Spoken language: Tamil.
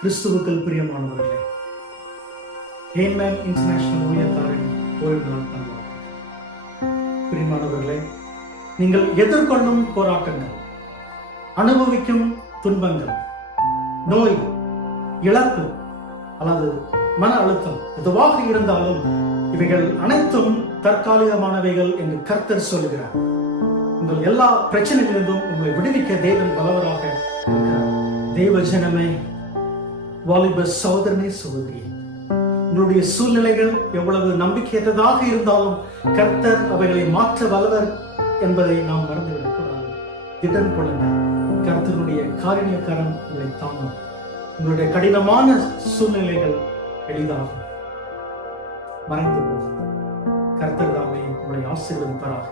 கிறிஸ்துவுக்குள் பிரியமானவர்களே, ஏன்மேன் இன்டர்நேஷனல் ஊழியத்தாரின் ஓய்வு நாள் நல்வாழ்த்துக்கள். பிரியமானவர்களே, நீங்கள் எதிர்கொள்ளும் போராட்டங்கள், அனுபவிக்கும் துன்பங்கள், நோய், இழப்பு அல்லது மன அழுத்தம் எதுவாக இருந்தாலும் இவைகள் அனைத்தும் தற்காலிகமானவைகள் என்று கர்த்தர் சொல்கிறார். உங்கள் எல்லா பிரச்சனைகளிலிருந்தும் உங்களை விடுவிக்க தேவன் வல்லவராக இருக்கிறார். தேவ ஜனமே, வாலிப சகோதரனே, சகோதரியே, உங்களுடைய சூழ்நிலைகள் எவ்வளவு நம்பிக்கையற்றதாக இருந்தாலும் கர்த்தர் அவைகளை மாற்ற வல்லவர் என்பதை நாம் மறந்துவிடக்கூடாது. திடன் கொள்ளுங்கள். கர்த்தருடைய காருண்யக்கரம் உங்களை தாங்கும். உங்களுடைய கடினமான சூழ்நிலைகள் எளிதாகும், மறைந்து போகும். கர்த்தர் தாமே உங்களை ஆசீர்வதிப்பாராக.